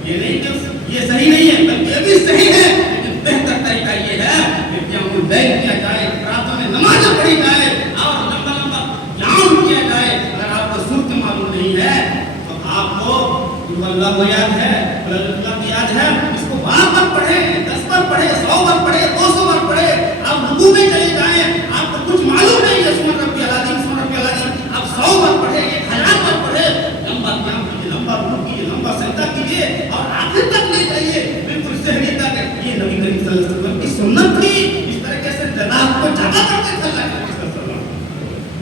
یہ نہیں کہ یہ صحیح نہیں ہے, بلکہ یہ بھی صحیح ہے, لیکن بہتر طریقہ یہ ہے کہ قیام اللیل کیا جائے, راتوں میں نماز پڑھی جائے اور لمبا قیام کیا جائے. اگر آپ کو صورت معلوم نہیں ہے تو آپ کو اللہ کو یاد ہے, اللہ کی یاد ہے, اس کو بار بار پڑھے, 10 بار پڑھے, 100 بار پڑھے, 200 بار پڑھے. آپ رکوع میں چلے جائیں, آپ کو کچھ معلوم نہیں ہے, سبحان ربی العظیم, آپ 100 بار پڑھے, 1000 بار پڑھے, لمبا قیام کیجیے, لمبا رکوع کیجیے, لمبا سجدہ کیجیے اور آخر تک لے جائیے, بالکل سحری تک. یہ نبی کریم صلی اللہ علیہ وسلم کی سنت تھی. اس طریقے سے جزاء کو زیادہ کرتے تھے اللہ کے نبی صلی اللہ علیہ وسلم.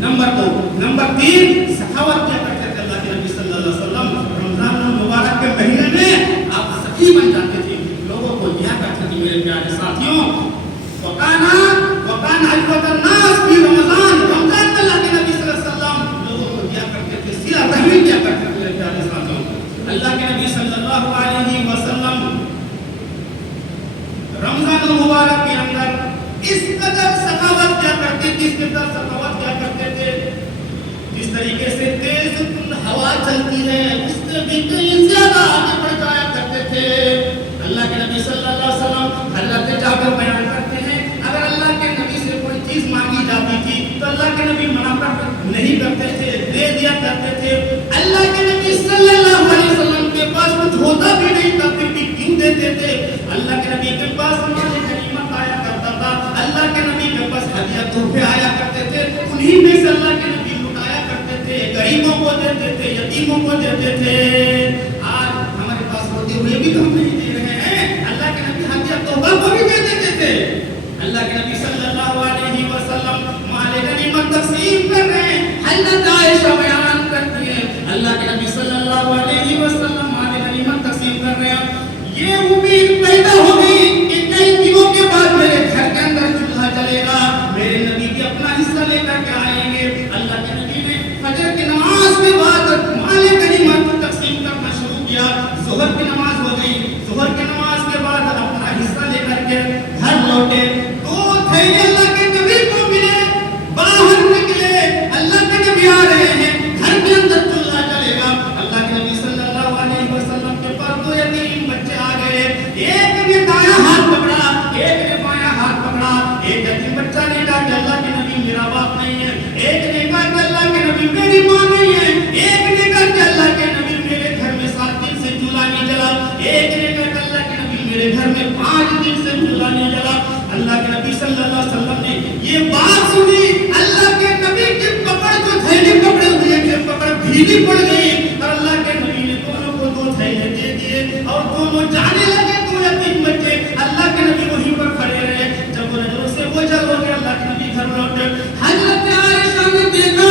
نمبر 2. نمبر 3, سخاوت کیا کرتے تھے اللہ کے نبی صلی اللہ علیہ وسلم. رمضان المبارک کے مہینے میں آپ سخی بن جاتے تھے, لوگوں کو دیا کرتے تھے. میرے پیارے ساتھیوں, وکان اجود الناس فی رمضان میں اللہ کے نبی صلی اللہ علیہ وسلم لوگوں کو دیا کرتے تھے, صلہ رحمی کیا کرتے تھے. میرے پیارے ساتھیوں, اللہ کے نبی صلی اللہ علیہ وسلم رمضان المبارک کے اندر اس قدر سخاوت کیا کرتے تھے, جس طریقے سے تیز ہوا چلتی ہے اس سے بھی کہیں زیادہ آگے بڑھ جایا کرتے تھے. اللہ کے نبی صلی اللہ علیہ وسلم حضرت جابر بیان کرتے ہیں, اگر اللہ کے نبی سے کوئی چیز مانگی جاتی تھی تو اللہ کے نبی منع نہیں کرتے تھے, دے دیا کرتے تھے. اللہ کے نبی صلی اللہ علیہ وسلم کے پاس کچھ ہوتا بھی نہیں تھا, پھر بھی کیوں دیتے تھے. اللہ کے نبی کے پاس مال غنیمت آیا کرتا تھا, اللہ کے نبی کے پاس ہدیہ تحفے آیا کرتے تھے, انہی میں سے اللہ کے نبی لٹایا کرتے تھے, غریبوں کو دیتے تھے, یتیموں کو دیتے تھے. آج ہمارے پاس ہوتے ہوئے بھی تو ہم نہیں دے رہے ہیں. اللہ کے نبی ہدیہ تحفہ کو بھی دے دیتے تھے. اللہ کے نبی صلی اللہ علیہ وسلم مال غنیمت تقسیم کر رہے ہیں. حضرت عائشہ بیان کرتی ہیں, اللہ کے نبی صلی اللہ علیہ وسلم مال غنیمت تقسیم کر رہے ہیں. یہ امید پیدا ہوگی کہ کئی دنوں کے بعد میرے گھر کے اندر چولہا جلے گا, میرے نبی بھی اپنا حصہ لے کر کے آئیں گے. اللہ کے نبی نے فجر کی نماز کے بعد مال غنیمت تقسیم کرنا شروع کیا. ظہر کی نماز ہو گئی, ظہر کی نماز کے بعد اپنا حصہ لے کر کے گھر لوٹے. 2 تھیلے اللہ کے نبی ڈھیلی پڑ گئی اور اللہ کے نبی نے دونوں کو 2 تھیلے دے دیے اور دونوں جانے لگے تو یتیم بچے. اللہ کے نبی وہیں پر کھڑے رہے. جب وہ نظروں سے اوجھل ہو گیا اللہ کے نبی گھر لوٹے. حضرت عائشہ نے دیکھا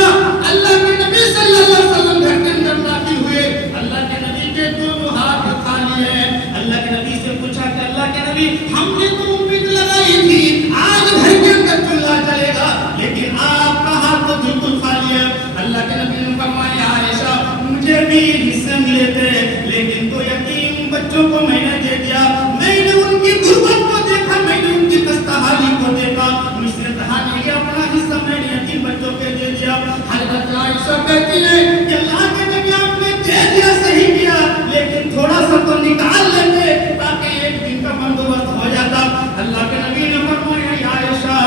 اللہ کے نبی صلی اللہ علیہ وسلم گھر کے اندر داخل ہوئے. اللہ کے نبی کے دونوں ہاتھ خالی ہیں. اللہ کے نبی سے پوچھا کہ اللہ کے نبی ہم نے تو امید لگائی تھی آج گھر کے اندر چولہا چلے گا لیکن آپ کا ہاتھ تو بالکل خالی ہے. اللہ کے نبی نے فرمایا عائشہ مجھے بھی حصے ملے تھے لیکن تو یتیم بچوں کو میں نے دے دیا. میں نے ان کی غربت کو دیکھا, میں نے ان کی خستہ کو دیکھا, مجھ سے کہا نہیں اپنا حصہ میں نے یتیم بچوں کے دے دیا. حضرت عائشہ کہتی ہے کہ اللہ کے نبی آپ نے دے دیا صحیح کیا لیکن تھوڑا سا تو نکال لیتے تاکہ ایک دن کا بندوبست ہو جاتا. اللہ کے نبی نے فرمایا یا عائشہ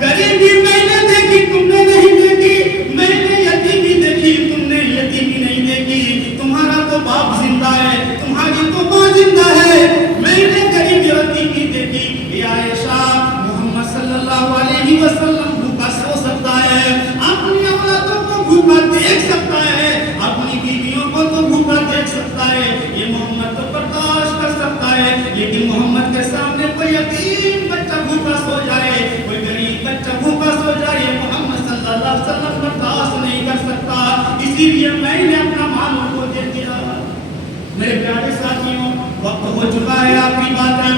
غریبی میں نے دیکھی تم نے نہیں دیکھی, میں نے یتیمی دیکھی تم نے یتیمی نہیں دیکھی. تمہارا تو باپ زندہ ہے, تمہاری تو ماں زندہ ہے, میں نے غریبی یتیمی دیکھی. یا عائشہ محمد صلی اللہ علیہ وسلم بھوکا سو سکتا ہے, اپنی اولادوں کو بھوکا دیکھ سکتا ہے, اپنی بیویوں کو تو بھوکا دیکھ سکتا ہے, یہ محمد تو برداشت کر سکتا ہے. لیکن محمد کے سامنے کوئی یتیم بچہ بھوکا سو جائے, کوئی غریب بچہ بھوکا سو جائے, محمد صلی اللہ علیہ وسلم برداشت نہیں کر سکتا. اسی لیے میں نے اپنا مال ان کو دے دیا. میرے پیارے ساتھیوں وقت ہو چکا ہے, آخری بات ہے.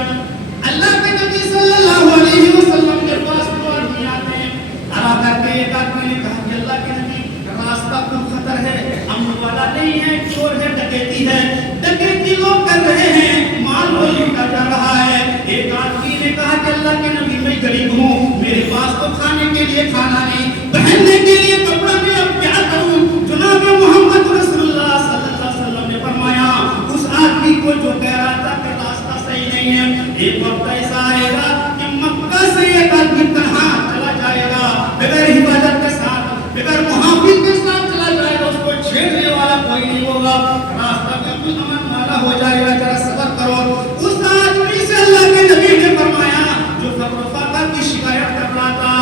اللہ کے نبی صلی اللہ علیہ وسلم کے پاس 2 آدمی آتے ہیں. آ کر کے ایک آدمی نے کہا کہ اللہ کے نبی راستہ پر خطر ہے, امن والا نہیں ہے, چور ہے, ڈکیتی ہے, ڈکیتی لوگ کر رہے ہیں, مال کو لوٹا جا رہا ہے. ایک آدمی نے کہا کہ اللہ کے نبی میں غریب ہوں, میرے پاس تو کھانے کے لیے کھانا نہیں, پہننے کے لیے کپڑا نہیں, اب کیا کروں. جناب محمد رسول اللہ صلی اللہ علیہ وسلم نے فرمایا اس آدمی کو جو کہہ رہا تھا کہ راستہ صحیح نہیں ہے, ایک وقت ایسا آئے گا کہ مکہ سے ایک آدمی تنہا چلا جائے گا, بغیر حفاظت کے ساتھ, بغیر محافظ کے ساتھ چلا جائے گا, اس کو چھیڑنے والا کوئی نہیں ہوگا, راستہ بالکل امن والا ہو جائے گا. ذرا صبر کرو. اس آدمی سے اللہ کے نبی نے فرمایا جو فقر و فاقہ کی شکایت کر رہا تھا,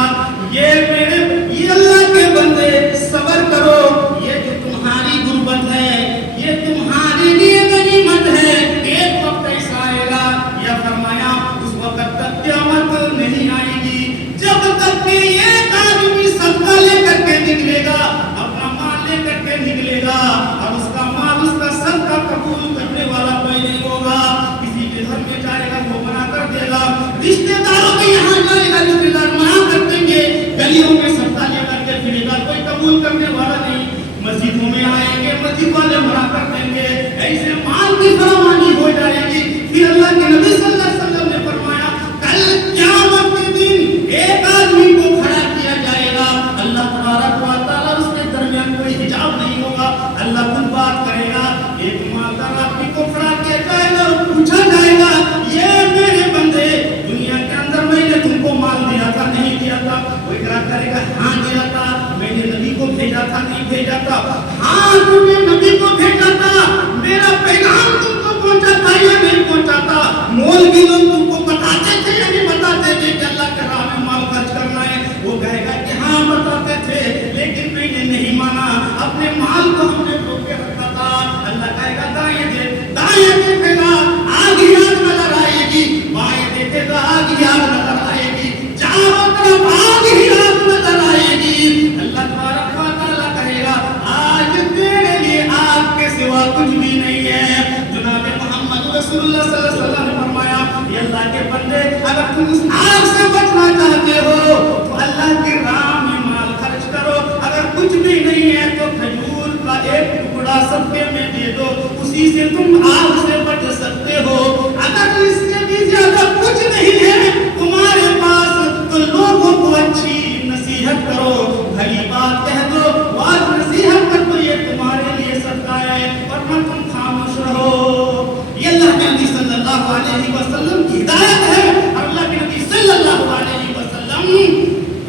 یہ اللہ کے بندے صبر کرو, یہ جو تمہاری غربت ہے یہ تمہارے لیے غنیمت ہے. ایک وقت ایسا آئے گا, یا فرمایا اس وقت تک قیامت نہیں آئے گی جب تک کہ ایک آدمی صدقہ لے کر کے نکلے گا, اپنا مال لے کر کے نکلے گا, اور اس کا مال اس کا صدقہ قبول کرنے والا کوئی نہیں ہوگا. کسی کے گھر میں جائے گا وہ منع کر دے گا, رشتے داروں کے یہاں جائے گا رشتے دار منع کر دیں گے, گلیوں میں صدقہ لے کر کے پھرے گا, کوئی قبول کرنے والا نہیں. مسجدوں میں آئیں گے, مسجد والے منع کر دیں گے, ایسے مال کی فراوانی ہو جائے گی. پھر اللہ کے نبی صلی اللہ علیہ وسلم نے فرمایا کل قیامت کے دن ایک آدمی کو کھڑا کیا جائے گا, اللہ تبارک و تعالیٰ اس کے درمیان کوئی حجاب نہیں ہوگا, اللہ خود بات کرے گا. ایک مالدار آدمی کو کھڑا کیا جائے گا اور پوچھا جائے گا یہ میرے بندے دنیا کے اندر میں نے تم کو مال دیا تھا نہیں دیا تھا؟ وہ اقرار کرے گا ہاں دیا تھا, میں نے نبی کو بھیجا تھا نہیں بھیجا تھا, ہاں تم نے نبی کو بھیجا تھا, میرا پیغام تم کو پہنچا تھا یا نہیں پہنچا تھا, مولوی لوگ تم کو بتاتے تھے یا نہیں بتاتے تھے کہ اللہ کے راہ میں مال خرچ کرنا ہے؟ وہ کہے گا کہ ہاں بتاتے تھے لیکن میں نے نہیں مانا, اپنے مال کو ہم نے روک کے رکھا تھا. اللہ کہے گا دائیں دیکھے گا آگ یاد نظر آئے گی, بائیں دیکھے گا آگ یاد نظر آئے گی, چاروں طرف آگ ہی آگ نظر آئے گی. اللہ تبارک و تعالیٰ کہے گا آج تیرے لیے آگ کے سوا کچھ بھی نہیں ہے. جناب محمد رسول اللہ صلی اللہ علیہ وسلم نے فرمایا یہ اللہ کے بندے اگر تم اس آگ سے بچنا چاہتے ہو تو اللہ کی راہ میں مال خرچ کرو, اگر کچھ بھی نہیں ہے تو کھجور کا ایک ٹکڑا صدقے میں دے دو, اسی سے تم آگ سے بچ سکتے ہو. اگر اس سے بھی زیادہ کچھ نہیں ہے تمہارے پاس تو لوگوں کو اچھی نصیحت کرو, بھلی بات کہہ دو, بات نصیحت کر دو, یہ تمہارے لیے صدقہ ہے, ورنہ تم خاموش رہو. یہ اللہ کے نبی صلی اللہ علیہ وسلم کی ہدایت ہے. اللہ کے نبی صلی اللہ علیہ وسلم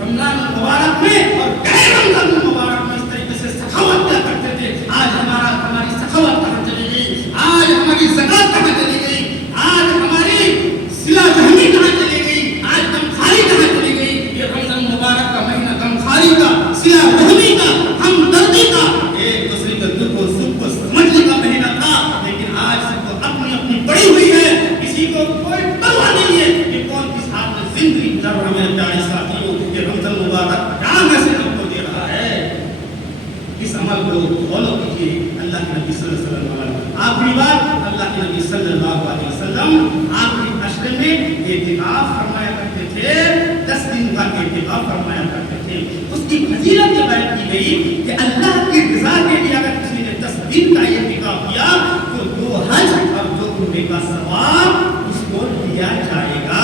رمضان المبارک میں اور غیر رمضان المبارک میں اس طریقے سے سخاوت کیا کرتے تھے. آج ہماری سخاوت کہاں چلی گئی, آج ہماری زکات کہاں چلی گئی, آج ہماری صلہ رحمی کہاں چلی گئی, آج غمخواری کہاں چلی گئی. یہ رمضان مبارک کا مہینہ غمخواری کا, صلہ رحمی کا, ہمدردی کا, ایک دوسرے کا اس عمل کو فالو کیجیے اللہ کے نبی صلی اللہ علیہ وسلم. آخری بات اللہ کے نبی صلی اللہ علیہ وسلم آخری عشر میں اعتکاف فرمایا کرتے تھے, 10 دن کا اعتکاف فرمایا کرتے تھے. اس کی فضیلت یہ بیان کی گئی کہ اللہ کی رضا کے لیے اگر کسی نے 10 دن کا اعتکاف کیا تو 2 حج اور 2 عمرے کا ثواب اس کو دیا جائے گا.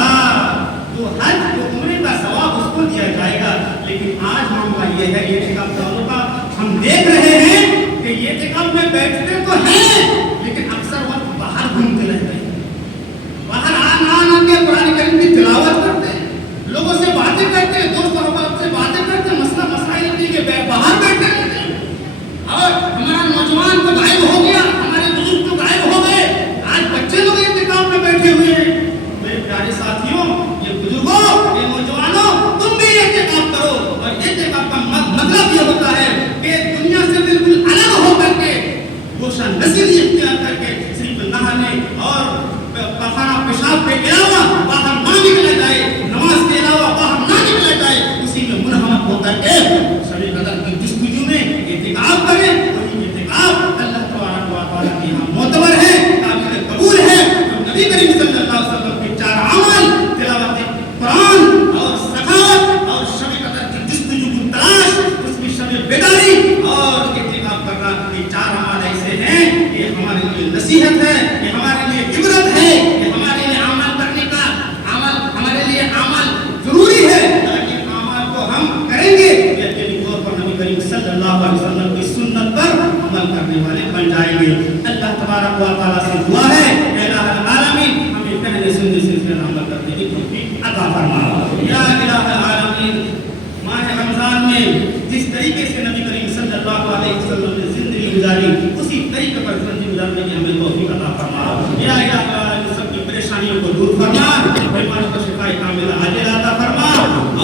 2 حج 2 عمرے کا ثواب اس کو دیا جائے گا. لیکن آج معاملہ یہ ہے اعتکاف والوں کا, ہم دیکھ رہے ہیں کہ اعتکاف میں بیٹھتے تو ہیں لیکن اکثر وقت باہر گھومتے رہتے ہیں, باہر آن کے قرآن کریم کی تلاوت کرتے ہیں, لوگوں سے باتیں کرتے ہیں, دوست احباب سے باتیں کرتے ہیں, مسئلہ مسائل کے باہر بیٹھے رہتے ہیں. اور ہمارا نوجوان تو غائب ہو گیا, ہمارے بزرگ تو غائب ہو گئے, آج بچے لوگ اعتکاف میں بیٹھے ہوئے ہیں. میرے پیارے ساتھیوں, یہ بزرگوں, یہ نوجوانوں, تم بھی اعتکاف کرو. اور اعتکاف کا مطلب یہ ہوتا ہے کہ دنیا سے بالکل الگ ہو کر کے, گوشہ نصیحت اختیار کر کے صرف نہانے اور پخانہ پیشاب کے علاوہ باہر نہ نکلا جائے, نماز کے علاوہ باہر نہ نکلا جائے, اسی میں منہمک ہو کر کے شب قدر کی جستجو میں اعتکاف کریں. وہی اعتکاف اللہ تبارک و تعالیٰ کے یہاں معتبر ہے, قابل قبول ہے. نبی کریم صلی اللہ علیہ وسلم کے 4 عمل, تلاوت قرآن اور سخاوت اور شب قدر کی جستجو کی تلاش, اس کی شب بیداری اور اعتکاف کرنا, یہ 4 عمل ایسے ہیں. یہ ہمارے لیے نصیحت ہے, یہ ہمارے لیے عبرت ہے, یہ ہمارے لیے عمل کرنے کا ہمارے لیے عمل ضروری ہے. لیکن عمل کو ہم کریں گے یقینی طور پر نبی کریم صلی اللہ علیہ وسلم کی سنت پر عمل کرنے والے بن جائیں گے. اللہ تبارک و تعالیٰ سے دعا ہے اے الہ العالمین ہمیں کہنے سننے سے عمل کرنے کی توفیق عطا فرما. یا الہ العالمین, ماہ رمضان میں جس طریقے سے نبی کریم صلی اللہ علیہ وسلم نے زندگی گزاری اسی طریقے پر زندگی گزارنے کی ہمیں توفیق عطا فرما. یا الہ العالمین سب کی پریشانیوں کو دور فرما, بیماریوں کو شفا کاملہ عاجلہ عطا فرما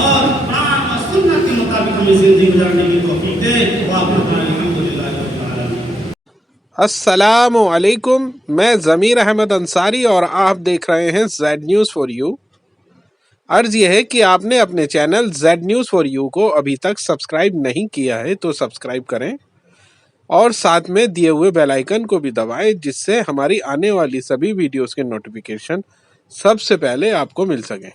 اور قرآن و سنت کے مطابق ہمیں زندگی گزارنے کی توفیق دے. وآخر دعوانا الحمدللہ رب العالمین. السلام علیکم, میں ضمیر احمد انصاری اور آپ دیکھ رہے ہیں زیڈ نیوز فار یو. عرض یہ ہے کہ آپ نے اپنے channel Z news for you کو ابھی تک سبسکرائب نہیں کیا ہے تو سبسکرائب کریں اور ساتھ میں دیے ہوئے بیل آئیکن کو بھی دبائیں, جس سے ہماری آنے والی سبھی ویڈیوز کے نوٹیفیکیشن سب سے پہلے آپ کو مل سکیں.